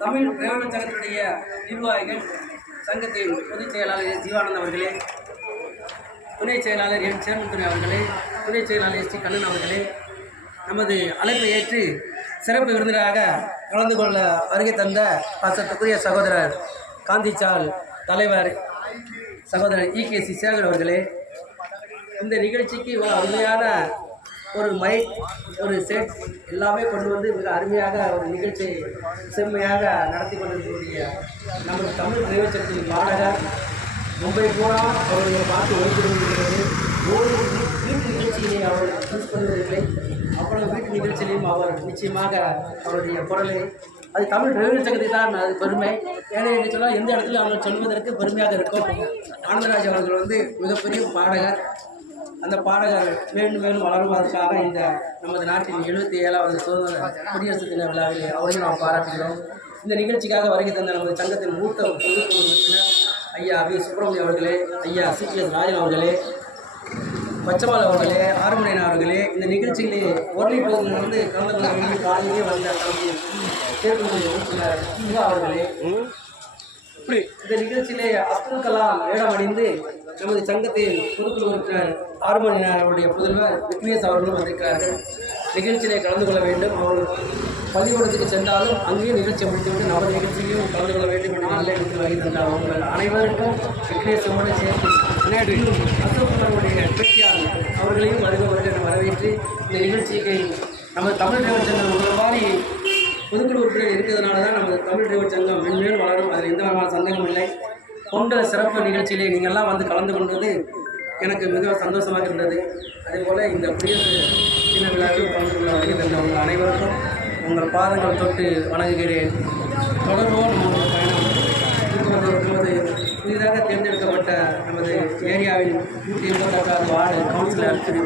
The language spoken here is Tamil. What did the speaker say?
தமிழ் பிரயாண சங்கத்தினுடைய நிர்வாகிகள் சங்கத்தின் பொதுச் செயலாளர் எஸ் ஜீவானந்த் அவர்களே, துணை செயலாளர் என் சேர்மத்துறை அவர்களே, துணை செயலாளர் எஸ் டி கண்ணன் அவர்களே, நமது அழைப்பை ஏற்று சிறப்பு விருந்தினராக கலந்து கொள்ள வருகை தந்த பாசத்துக்குரிய சகோதரர் காந்திச்சால் தலைவர் சகோதரர் இகேசி சேகர் அவர்களே, இந்த நிகழ்ச்சிக்கு ஒரு அருமையான ஒரு மைக், ஒரு செட் எல்லாமே கொண்டு வந்து மிக அருமையாக ஒரு நிகழ்ச்சியை செம்மையாக நடத்தி கொண்டிருக்கக்கூடிய நமது தமிழ் திரைவச்சத்தின் பாடகர் மும்பை பூரா அவருடைய பாட்டு ஒழித்திருக்கிறது. ஒரு வீட்டு நிகழ்ச்சியிலே அவர் யூஸ் பண்ணுவதில்லை, அவ்வளவு வீட்டு நிகழ்ச்சியிலையும் அவர் நிச்சயமாக அவருடைய குரலை அது தமிழ் டிரைவர் சங்கத்தை தான் அது பெருமை. ஏன்னா என்று சொன்னால் எந்த இடத்துல அவங்க சொல்வதற்கு பெருமையாக இருக்கும். ஆனந்தராஜ் அவர்கள் மிகப்பெரிய பாடகர். அந்த பாடகர் மேலும் மேலும் வளருவதற்காக இந்த நமது நாட்டின் 77வது சுதந்திர குடியரசு தின விழாவிலே அவரையும் நாம் பாராட்டுகிறோம். இந்த நிகழ்ச்சிக்காக வருகை தந்த நமது சங்கத்தின் மூத்த பொதுக்குழு உறுப்பினர் ஐயா வி சுப்பிரமணியம் அவர்களே, ஐயா சிபிஎஸ் ராஜன் அவர்களே, பச்சமால் அவர்களே, ஆறுமுனையன் அவர்களே, இந்த நிகழ்ச்சியிலே ஒரளி பகுதியிலிருந்து கலந்து கொள்ள வேண்டிய காலையிலே வந்த தலைமையில் தேர்தல் உறுப்பினர் சிவா அவர்களே, இந்த நிகழ்ச்சியிலே அப்துல் கலாம் வேடமடைந்து நமது சங்கத்தின் பொதுக்குழு உறுப்பினர் ஆறுமணியன் அவருடைய புதல்வர் விக்னேஷ் அவர்களும் வந்திருக்கிறார்கள். நிகழ்ச்சியிலே கலந்து கொள்ள வேண்டும். அவர்கள் பள்ளிக்கூடத்துக்கு சென்றாலும் அங்கேயும் நிகழ்ச்சியை முடித்துவிட்டு நமது நிகழ்ச்சியிலையும் கலந்து கொள்ள வேண்டும் என்று நல்ல எண்ணத்தில் வருகை தந்தார். அவர்கள் அனைவருக்கும் விக்னேஷோடு சேர்த்து அசோகனுடைய பேட்டியாளர் அவர்களையும் வருக வரவேற்று இந்த நிகழ்ச்சிக்கு நமது தமிழ் டிரைவர் சங்கம் ஒரு மாதிரி பொதுக்குழு உறுப்பினர் இருக்கிறதுனால தான் நமது தமிழ் டிரைவர் சங்கம் மென்மேலும் வளரும். அதில் எந்த விதமான சந்தேகமும் இல்லை. போன்ற சிறப்பு நிகழ்ச்சியிலே நீங்கள்லாம் வந்து கலந்து கொண்டது எனக்கு மிக சந்தோஷமாக இருந்தது. அதேபோல் இந்த குடியரசு தின விழாவில் கலந்து கொள்ள வருகை தந்த உங்கள் அனைவருக்கும் உங்கள் பாதங்கள் தொட்டு வணங்குகிறேன். தொடர்போடு நமது பயணம் நமது புதிதாக தேர்ந்தெடுக்கப்பட்ட நமது ஏரியாவின் 186வது வார்டு கவுன்சிலர் திரு